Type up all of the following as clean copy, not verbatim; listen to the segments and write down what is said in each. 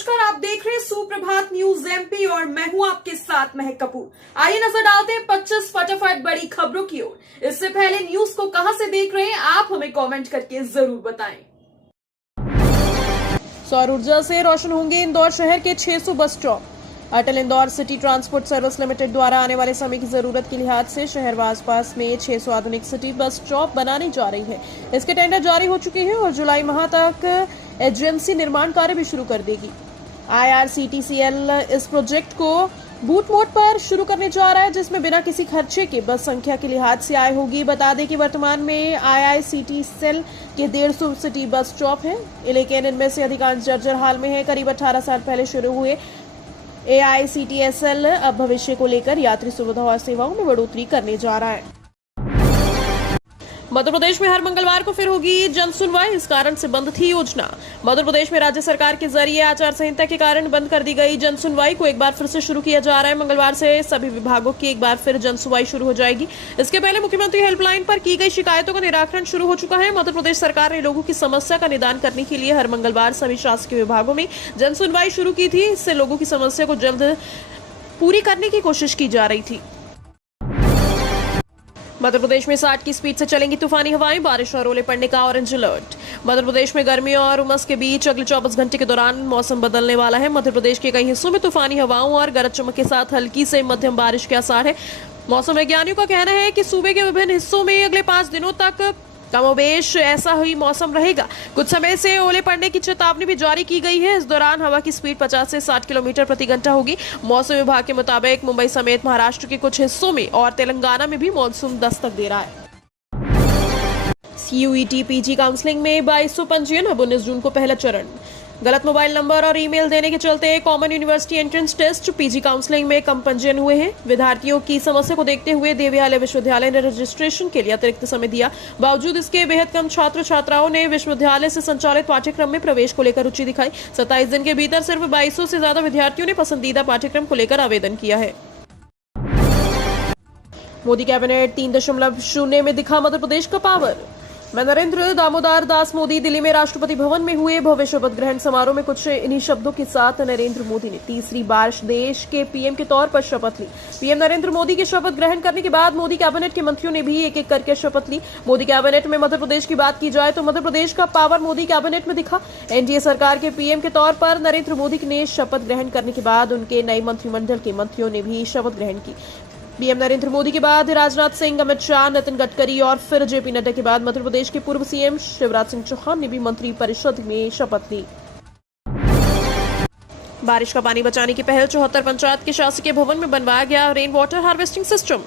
नमस्कार, आप देख रहे हैं सुप्रभात न्यूज एमपी और मैं हूं आपके साथ महक कपूर। आइए नजर डालते हैं 25 फटाफट बड़ी खबरों की ओर। इससे पहले न्यूज को कहां से देख रहे हैं आप हमें कमेंट करके जरूर बताएं। सौर ऊर्जा से रोशन होंगे इंदौर शहर के 600 bus stop. Atal Indore city transport service limited द्वारा आने वाले समय की जरूरत के लिहाज से शहर व आसपास में 600 आधुनिक सिटी बस स्टॉप बनाने जा रही है। इसके टेंडर जारी हो चुके हैं और जुलाई माह तक एजेंसी निर्माण कार्य भी शुरू कर देगी। IRCTCL इस प्रोजेक्ट को बूट मोड पर शुरू करने जा रहा है, जिसमें बिना किसी खर्चे के बस संख्या के लिहाज से आय होगी। बता दें कि वर्तमान में IRCTCL के 150 सिटी बस स्टॉप हैं, लेकिन इनमें से अधिकांश जर्जर हाल में है। करीब 18 साल पहले शुरू हुए AICTSL अब भविष्य को लेकर यात्री सुविधा और सेवाओं में बढ़ोतरी करने जा रहा है। मध्य प्रदेश में हर मंगलवार को फिर होगी जन सुनवाई, इस कारण से बंद थी योजना। मध्य प्रदेश में राज्य सरकार के जरिए आचार संहिता के कारण बंद कर दी गई जन सुनवाई को एक बार फिर से शुरू किया जा रहा है। मंगलवार से सभी विभागों की एक बार फिर जन सुनवाई शुरू हो जाएगी। इसके पहले मुख्यमंत्री हेल्पलाइन पर की गई शिकायतों का निराकरण शुरू हो चुका है। मध्य प्रदेश सरकार ने लोगों की समस्या का निदान करने के लिए हर मंगलवार सभी शासकीय विभागों में जन सुनवाई शुरू की थी। इससे लोगों की समस्या को जल्द पूरी करने की कोशिश की जा रही थी। मध्य प्रदेश में 60 की स्पीड से चलेंगी तूफानी हवाएं, बारिश और ओले पड़ने का ऑरेंज अलर्ट। मध्य प्रदेश में गर्मी और उमस के बीच अगले 24 घंटे के दौरान मौसम बदलने वाला है। मध्य प्रदेश के कई हिस्सों में तूफानी हवाओं और गरज चमक के साथ हल्की से मध्यम बारिश के आसार है। मौसम वैज्ञानिकों का कहना है कि सूबे के विभिन्न हिस्सों में अगले 5 दिनों तक कमोबेश ऐसा ही मौसम रहेगा। कुछ समय से ओले पड़ने की चेतावनी भी जारी की गई है। इस दौरान हवा की स्पीड 50 से 60 किलोमीटर प्रति घंटा होगी। मौसम विभाग के मुताबिक मुंबई समेत महाराष्ट्र के कुछ हिस्सों में और तेलंगाना में भी मानसून दस्तक दे रहा है। CUET PG काउंसलिंग में 2200 पंजीयन, अब 19 जून को पहला चरण। गलत मोबाइल नंबर और ईमेल देने के चलते common university entrance test PG counselling में कम पंजीयन हुए हैं। विद्यार्थियों की समस्या को देखते हुए देवयालय विश्वविद्यालय ने रजिस्ट्रेशन के लिए अतिरिक्त समय दिया। बावजूद इसके बेहद कम छात्र छात्राओं ने विश्वविद्यालय से संचालित पाठ्यक्रम में प्रवेश को लेकर रुचि दिखाई। 27 दिन के भीतर सिर्फ 2200 से ज्यादा विद्यार्थियों ने पसंदीदा पाठ्यक्रम को लेकर आवेदन किया है। मोदी कैबिनेट 3.0 में दिखा मध्य प्रदेश का पावर। मैं नरेंद्र दामोदर दास मोदी दिल्ली में राष्ट्रपति भवन में हुए भव्य शपथ ग्रहण समारोह में कुछ इन्हीं शब्दों के साथ नरेंद्र मोदी ने तीसरी बार देश के PM के तौर पर शपथ ली। PM नरेंद्र मोदी की शपथ ग्रहण करने के बाद मोदी कैबिनेट के मंत्रियों ने भी एक एक करके शपथ ली। मोदी कैबिनेट में मध्य प्रदेश की बात की जाए तो मध्य प्रदेश का पावर मोदी कैबिनेट में दिखा। NDA सरकार के PM के तौर पर नरेंद्र मोदी ने शपथ ग्रहण करने के बाद उनके नए मंत्रिमंडल के मंत्रियों ने भी शपथ ग्रहण की। PM नरेंद्र मोदी के बाद राजनाथ सिंह, अमित शाह, नितिन गडकरी और फिर JP नड्डा के बाद मध्य प्रदेश के पूर्व CM शिवराज सिंह चौहान ने भी मंत्री परिषद में शपथ ली। बारिश का पानी बचाने की पहल 74 पंचायत के शासकीय भवन में बनवाया गया rain water harvesting system.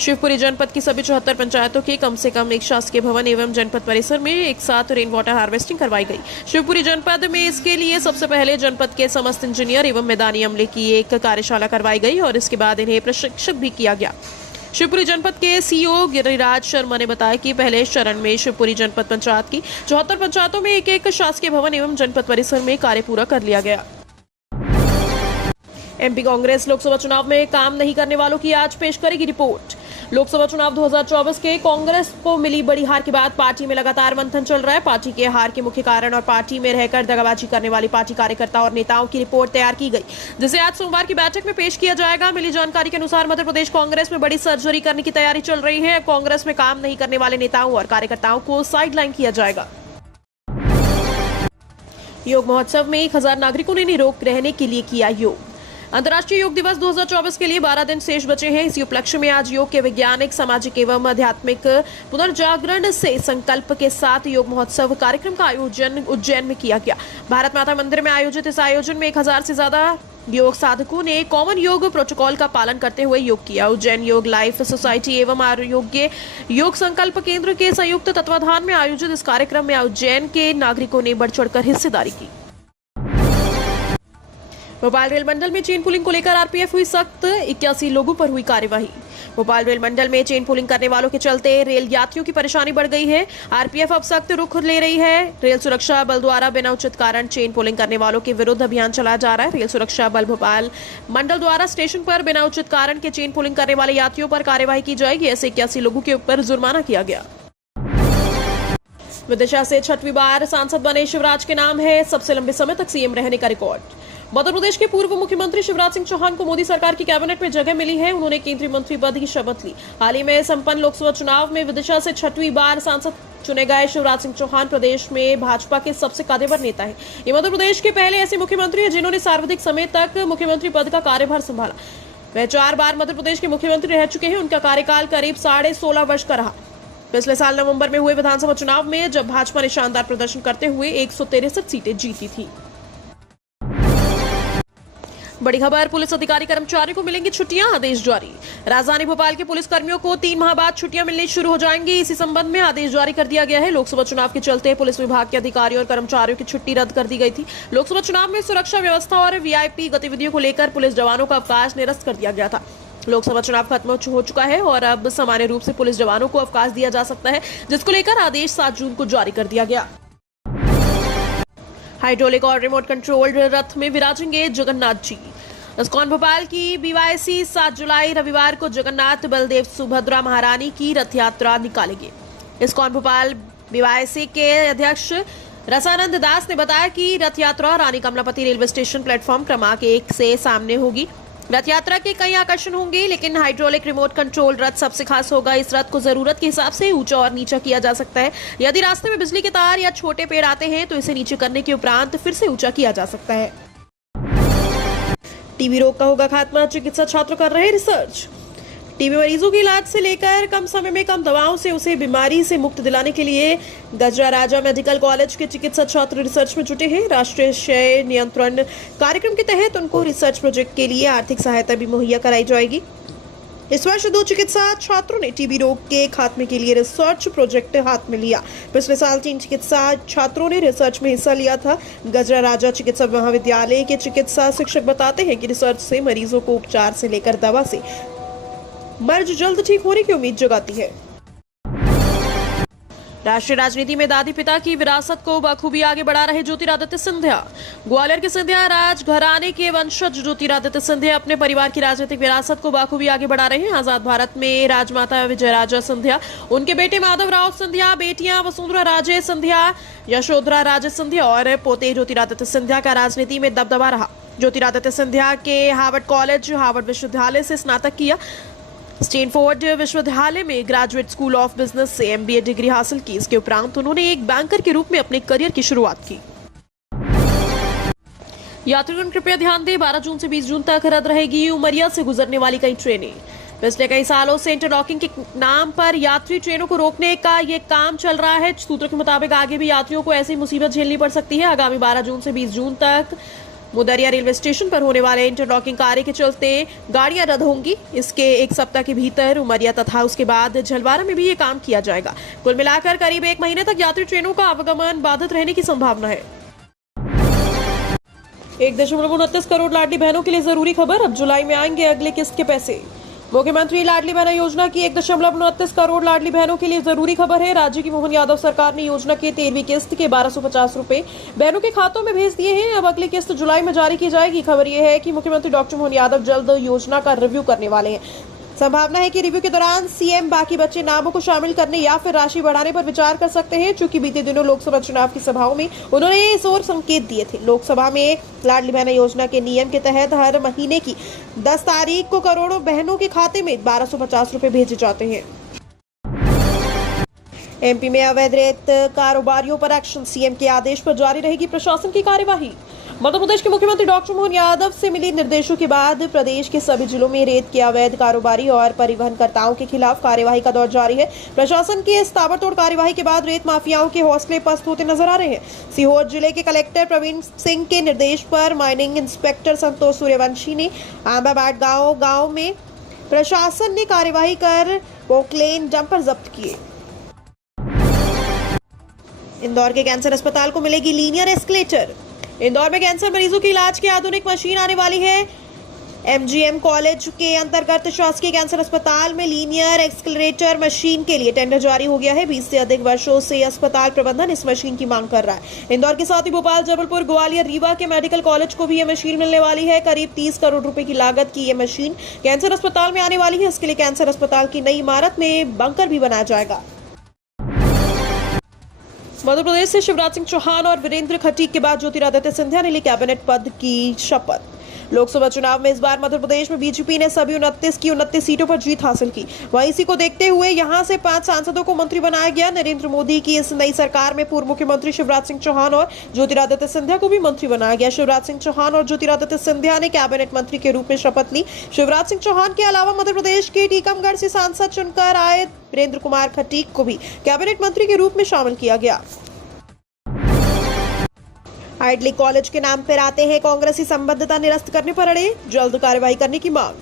Shivpuri जनपद की सभी 74 पंचायतों के कम से कम एक शासकीय भवन एवं जनपद परिसर में एक साथ रेन वाटर हार्वेस्टिंग करवाई गई। शिवपुरी जनपद में इसके लिए सबसे पहले जनपद के समस्त इंजीनियर एवं मैदानी अमले की एक कार्यशाला करवाई गई और इसके बाद इन्हें प्रशिक्षित भी किया गया। शिवपुरी जनपद के CEO गिरिराज शर्मा ने बताया कि पहले चरण में शिवपुरी जनपद पंचायत की 74 पंचायतों में एक एक शासकीय भवन एवं जनपद परिसर में कार्य पूरा कर लिया गया। MP कांग्रेस लोकसभा चुनाव में काम नहीं करने वालों की आज पेश करेगी रिपोर्ट। लोकसभा चुनाव 2024 के कांग्रेस को मिली बड़ी हार के बाद पार्टी में लगातार मंथन चल रहा है। पार्टी के हार के मुख्य कारण और पार्टी में रहकर दगाबाजी करने वाली पार्टी कार्यकर्ताओं और नेताओं की रिपोर्ट तैयार की गई, जिसे आज सोमवार की बैठक में पेश किया जाएगा। मिली जानकारी के अनुसार मध्य प्रदेश कांग्रेस में बड़ी सर्जरी करने की तैयारी चल रही है। कांग्रेस में काम नहीं करने वाले नेताओं और कार्यकर्ताओं को साइडलाइन किया जाएगा। योग महोत्सव में 1000 नागरिकों ने निरोग रहने के लिए किया योग। अंतर्राष्ट्रीय योग दिवस 2024 के लिए 12 दिन शेष बचे हैं। इसी उपलक्ष्य में आज योग के वैज्ञानिक, सामाजिक एवं आध्यात्मिक पुनर्जागरण से संकल्प के साथ योग महोत्सव कार्यक्रम का आयोजन उज्जैन में किया गया। भारत माता मंदिर में आयोजित इस आयोजन में 1000 से ज्यादा योग साधकों ने कॉमन योग प्रोटोकॉल का पालन करते हुए योग किया। उज्जैन योग लाइफ सोसाइटी एवं आरोग्य योग संकल्प केंद्र के संयुक्त तत्वाधान में आयोजित इस कार्यक्रम में उज्जैन के नागरिकों ने बढ़ चढ़कर हिस्सेदारी की। भोपाल रेल मंडल में चेन पुलिंग को लेकर RPF हुई सख्त, 81 लोगों पर हुई कार्यवाही। भोपाल रेल मंडल में चेन पुलिंग करने वालों के चलते रेल यात्रियों की परेशानी बढ़ गई है। RPF अब सख्त रुख ले रही है। रेल सुरक्षा बल द्वारा बिना उचित कारण चेन पुलिंग करने वालों के विरुद्ध अभियान चलाया जा रहा है। रेल सुरक्षा बल भोपाल मंडल द्वारा स्टेशन पर बिना उचित कारण के चेन पुलिंग करने वाले यात्रियों पर कार्यवाही की जाएगी। ऐसे 81 लोगों के ऊपर जुर्माना किया गया। विदिशा से 6वीं बार सांसद बने शिवराज के नाम है सबसे लंबे समय तक CM रहने का रिकॉर्ड। मध्य प्रदेश के पूर्व मुख्यमंत्री शिवराज सिंह चौहान को मोदी सरकार की कैबिनेट में जगह मिली है। उन्होंने केंद्रीय मंत्री पद की शपथ ली। हाल ही में संपन्न लोकसभा चुनाव में विदिशा से 6वीं बार सांसद चुने गए शिवराज सिंह चौहान प्रदेश में भाजपा के सबसे कद्देवर नेता हैं। ये मध्य प्रदेश के पहले ऐसे मुख्यमंत्री हैं जिन्होंने सर्वाधिक समय तक मुख्यमंत्री पद का कार्यभार संभाला। वे 4 बार मध्य प्रदेश के मुख्यमंत्री रह चुके हैं। उनका कार्यकाल करीब 16.5 वर्ष का रहा। पिछले साल नवंबर में हुए विधानसभा चुनाव में जब भाजपा ने शानदार प्रदर्शन करते हुए 163 सीटें जीती थी। बड़ी खबर, पुलिस अधिकारी कर्मचारियों को मिलेंगी छुट्टियां, आदेश जारी। राजधानी भोपाल के पुलिस कर्मियों को 3 माह बाद छुट्टियां मिलनी शुरू हो जाएंगी। इसी संबंध में आदेश जारी कर दिया गया है। लोकसभा चुनाव के चलते पुलिस विभाग के अधिकारियों और कर्मचारियों की छुट्टी रद्द कर दी गई थी। लोकसभा चुनाव में सुरक्षा व्यवस्था और वीआईपी गतिविधियों को लेकर पुलिस जवानों का अवकाश निरस्त कर दिया गया था। लोकसभा चुनाव खत्म हो चुका है और अब सामान्य रूप से पुलिस जवानों को अवकाश दिया जा सकता है, जिसको लेकर आदेश 7 जून को जारी कर दिया गया। हाइड्रोलिक और रिमोट कंट्रोल्ड रथ में विराजेंगे जगन्नाथ जी। इस्कॉन भोपाल की बीवाईसी 7 जुलाई रविवार को जगन्नाथ बलदेव सुभद्रा महारानी की रथ यात्रा निकालेंगे। इस्कॉन भोपाल बीवाईसी के अध्यक्ष रसानंद दास ने बताया कि रथ यात्रा रानी कमलापति रेलवे स्टेशन प्लेटफॉर्म क्रमांक 1 से सामने होगी। रथ यात्रा के कई आकर्षण होंगे, लेकिन हाइड्रोलिक रिमोट कंट्रोल रथ सबसे खास होगा। इस रथ को जरूरत के हिसाब से ऊंचा और नीचा किया जा सकता है। यदि रास्ते में बिजली के तार या छोटे पेड़ आते हैं तो इसे नीचे करने के उपरांत फिर से ऊंचा किया जा सकता है। टीबी रोग का होगा खात्मा, चिकित्सा छात्र कर रहे रिसर्च। टीबी मरीजों के इलाज से लेकर कम समय में कम दवाओं से उसे बीमारी से मुक्त दिलाने के लिए गजरा राजा मेडिकल कॉलेज के चिकित्सा छात्र रिसर्च में जुटे हैं। राष्ट्रीय क्षय नियंत्रण कार्यक्रम के तहत उनको रिसर्च प्रोजेक्ट के लिए आर्थिक सहायता भी मुहैया कराई जाएगी। इस वर्ष 2 चिकित्सा छात्रों ने टीबी रोग के खात्मे के लिए रिसर्च प्रोजेक्ट हाथ में लिया। पिछले साल 3 चिकित्सा छात्रों ने रिसर्च में हिस्सा लिया था। गजरा राजा चिकित्सा महाविद्यालय के चिकित्सा शिक्षक बताते हैं कि रिसर्च से मरीजों को उपचार से लेकर दवा से मर्ज जल्द ठीक होने की उम्मीद जगाती है। राष्ट्रीय राजनीति में दादी पिता की विरासत को बखूबी आगे बढ़ा रहे ज्योतिरादित्य सिंधिया। ग्वालियर के सिंधिया राज घराने के वंशज ज्योतिरादित्य सिंधिया अपने परिवार की राजनीतिक विरासत को बखूबी आगे बढ़ा रहे हैं। आजाद भारत में राजमाता विजयराजा सिंधिया, उनके बेटे माधव राव सिंधिया, बेटियां वसुंधरा राजे सिंधिया, यशोधरा राजे सिंधिया और पोते ज्योतिरादित्य सिंधिया का राजनीति में दबदबा रहा। ज्योतिरादित्य सिंधिया के हार्वर्ड कॉलेज, हार्वर्ड विश्वविद्यालय से स्नातक किया। स्टैनफोर्ड विश्वविद्यालय में ग्रेजुएट स्कूल ऑफ बिजनेस से एमबीए डिग्री हासिल की। इसके उपरांत उन्होंने एक बैंकर के रूप में अपने करियर की शुरुआत की। यात्रीगण कृपया ध्यान दें, 12 जून से 20 जून तक रद्द रहेगी उमरिया से गुजरने वाली कई ट्रेनें। पिछले कई सालों से इंटरलॉकिंग के नाम पर यात्री ट्रेनों को रोकने का ये काम चल रहा है। सूत्रों के मुताबिक आगे भी यात्रियों को ऐसी मुसीबत झेलनी पड़ सकती है। आगामी 12 जून से 20 जून तक मुदरिया रेलवे स्टेशन पर होने वाले इंटरलॉकिंग कार्य के चलते गाड़ियां रद्द होंगी। इसके 1 सप्ताह के भीतर उमरिया तथा उसके बाद झलवारा में भी ये काम किया जाएगा। कुल मिलाकर करीब 1 महीने तक यात्री ट्रेनों का आवागमन बाधित रहने की संभावना है। 1.29 करोड़ लाडली बहनों के लिए जरूरी खबर, अब जुलाई में आएंगे अगले किस्त के पैसे। मुख्यमंत्री लाडली बहना योजना की 1.29 करोड़ लाडली बहनों के लिए जरूरी खबर है। राज्य की मोहन यादव सरकार ने योजना के 13वीं किस्त के 1250 रुपए बहनों के खातों में भेज दिए हैं। अब अगली किस्त जुलाई में जारी की जाएगी। खबर यह है कि मुख्यमंत्री डॉक्टर मोहन यादव जल्द योजना का रिव्यू करने वाले हैं। संभावना है कि रिव्यू के दौरान सीएम बाकी बचे नामों को शामिल करने या फिर राशि बढ़ाने पर विचार कर सकते हैं। चूंकि बीते दिनों लोकसभा चुनाव की सभाओं में उन्होंने इस ओर संकेत दिए थे। लोकसभा में लाडली बहना योजना के नियम के तहत हर महीने की 10 तारीख को करोड़ों बहनों के खाते में 1250 रुपए भेजे जाते हैं। एमपी में अवैध रेत कारोबारियों पर एक्शन, सीएम के आदेश पर जारी रहेगी प्रशासन की कार्यवाही। मध्य प्रदेश के मुख्यमंत्री डॉक्टर मोहन यादव से मिली निर्देशों के बाद प्रदेश के सभी जिलों में रेत के अवैध कारोबारी और परिवहनकर्ताओं के खिलाफ कार्यवाही का दौर जारी है। प्रशासन की इस ताबड़तोड़ कार्यवाही के बाद रेत माफियाओं के हौसले पस्त होते नजर आ रहे हैं। सीहोर जिले के कलेक्टर प्रवीण सिंह के निर्देश पर माइनिंग इंस्पेक्टर संतोष सूर्यवंशी ने आंबाबाट गांव में प्रशासन ने कार्यवाही कर पोकलेन डंपर जब्त किए। इंदौर के कैंसर अस्पताल को मिलेगी लीनियर एस्केलेटर। इंदौर में कैंसर मरीजों के इलाज की आधुनिक मशीन आने वाली है। एमजीएम कॉलेज के अंतर्गत शासकीय कैंसर अस्पताल में लीनियर एक्सलेटर मशीन के लिए टेंडर जारी हो गया है। 20 से अधिक वर्षों से अस्पताल प्रबंधन इस मशीन की मांग कर रहा है। इंदौर के साथ ही भोपाल, जबलपुर, ग्वालियर, रीवा के मेडिकल कॉलेज को भी यह मशीन मिलने वाली है। करीब 30 करोड़ रुपए की लागत की यह मशीन कैंसर अस्पताल में आने वाली है। इसके लिए कैंसर अस्पताल की नई इमारत में बंकर भी बनाया जाएगा। मध्य प्रदेश से शिवराज सिंह चौहान और वीरेंद्र खटीक के बाद ज्योतिरादित्य सिंधिया ने ली कैबिनेट पद की शपथ। लोकसभा चुनाव में इस बार मध्य प्रदेश में बीजेपी ने सभी 29 की 29 सीटों पर जीत हासिल की। वहीं इसी को देखते हुए यहां से 5 सांसदों को मंत्री बनाया गया। नरेंद्र मोदी की इस नई सरकार में पूर्व मुख्यमंत्री शिवराज सिंह चौहान और ज्योतिरादित्य सिंधिया को भी मंत्री बनाया गया। शिवराज सिंह चौहान और ज्योतिरादित्य सिंधिया ने कैबिनेट मंत्री के रूप में शपथ ली। शिवराज सिंह चौहान के अलावा मध्य प्रदेश के टीकमगढ़ से सांसद चुनकर आए वीरेंद्र कुमार खटीक को भी कैबिनेट मंत्री के रूप में शामिल किया गया। आइडली कॉलेज के नाम पर आते हैं कांग्रेसी संबद्धता निरस्त करने पर अड़े, जल्द कार्रवाई करने की मांग।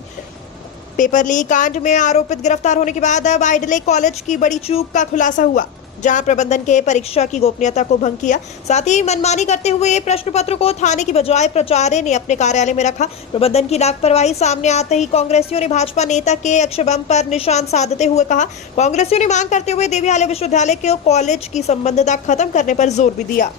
पेपर लीक कांड में आरोपित गिरफ्तार होने के बाद अब आइडली कॉलेज की बड़ी चूक का खुलासा हुआ, जहां प्रबंधन के परीक्षा की गोपनीयता को भंग किया। साथ ही मनमानी करते हुए प्रश्न पत्र को थाने की बजाय प्राचार्य ने अपने कार्यालय में रखा। प्रबंधन की लापरवाही सामने आते ही कांग्रेसियों ने भाजपा नेता के अक्षबम पर निशान साधते हुए कहा। कांग्रेसियों ने मांग करते हुए देवीहाले विश्वविद्यालय के कॉलेज की संबद्धता खत्म करने पर जोर भी दिया।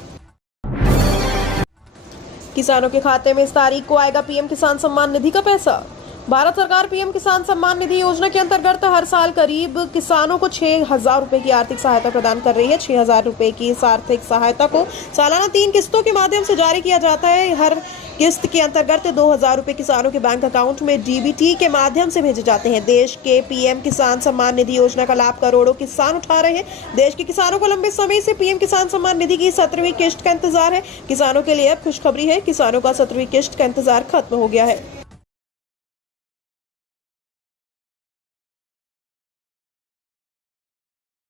किसानों के खाते में इस तारीख को आएगा पीएम किसान सम्मान निधि का पैसा। भारत सरकार पीएम किसान सम्मान निधि योजना के अंतर्गत हर साल करीब किसानों को 6,000 रुपए की आर्थिक सहायता प्रदान कर रही है। 6,000 रुपए की इस आर्थिक सहायता को सालाना 3 किस्तों के माध्यम से जारी किया जाता है। हर किस्त के अंतर्गत 2,000 रुपए किसानों के बैंक अकाउंट में डीबीटी के माध्यम से भेजे जाते हैं। देश के पीएम किसान सम्मान निधि योजना का लाभ करोड़ों किसान उठा रहे हैं। देश के किसानों को लंबे समय से पीएम किसान सम्मान निधि की 17वीं किस्त का इंतजार है। किसानों के लिए अब खुशखबरी है, किसानों का 17वीं किस्त का इंतजार खत्म हो गया है।